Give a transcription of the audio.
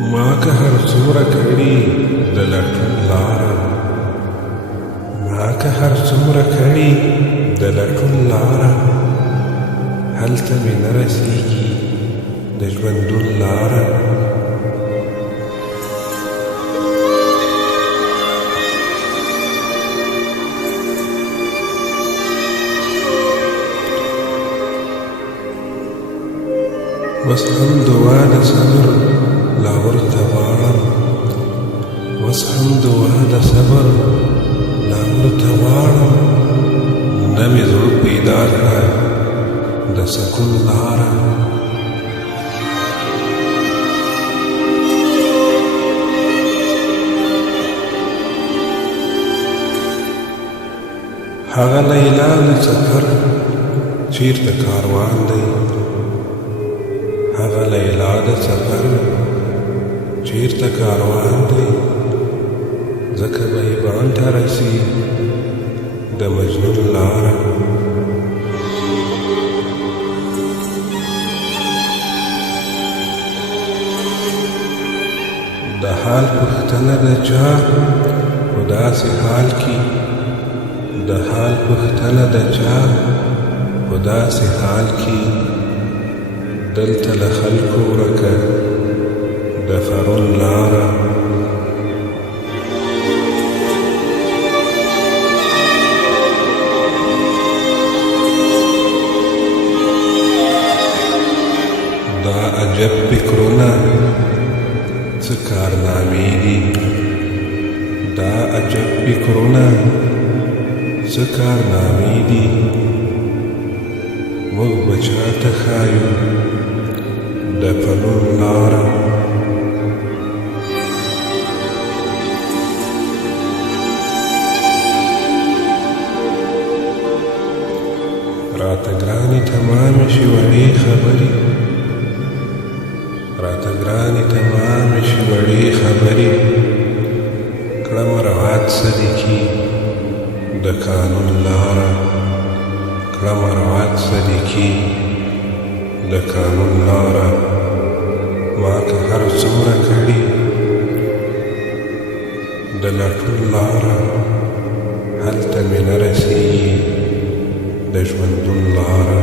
ما که هر څومره کړي د لټون لاره، ما که هر څومره کړي د لټون لاره، هلته مې نه رسیږي د ژوندون لاره. بس هم دعا د صبر لا ورته غواړم، بس هم دعا د صبر لا ورته غواړم. نه مې زړه پیدا کړه د سکون لاره. هغه لیلا د سفر چیرته کاروان دی، هغه لیلا د سفر چیرته کاروان دی، ځکه به یې بام ته رسي د مجنون لاره. د حال پوښتنه د چا په داسې حال کې، د حال پوښتنه د چا په داسې حال کې، دلته له خلکو ورکه د فرعون لاره. دا عجب فکرونه څه کارنامې دي، دا عجب فکرونه څه کارنامې دي. موږ به چاته ښایو د فنون لاره. راته ګرانې تمامې شي وړې خبرې، راته ګرانې تمامې شي وړې خبرې، کړم روات صدیقي د قانون لاره، کړم روات صدیقي د قانون لاره. ما که هر څومره کړي د لټون لاره، هلته مې نه رسیږي د ژوندون لاره.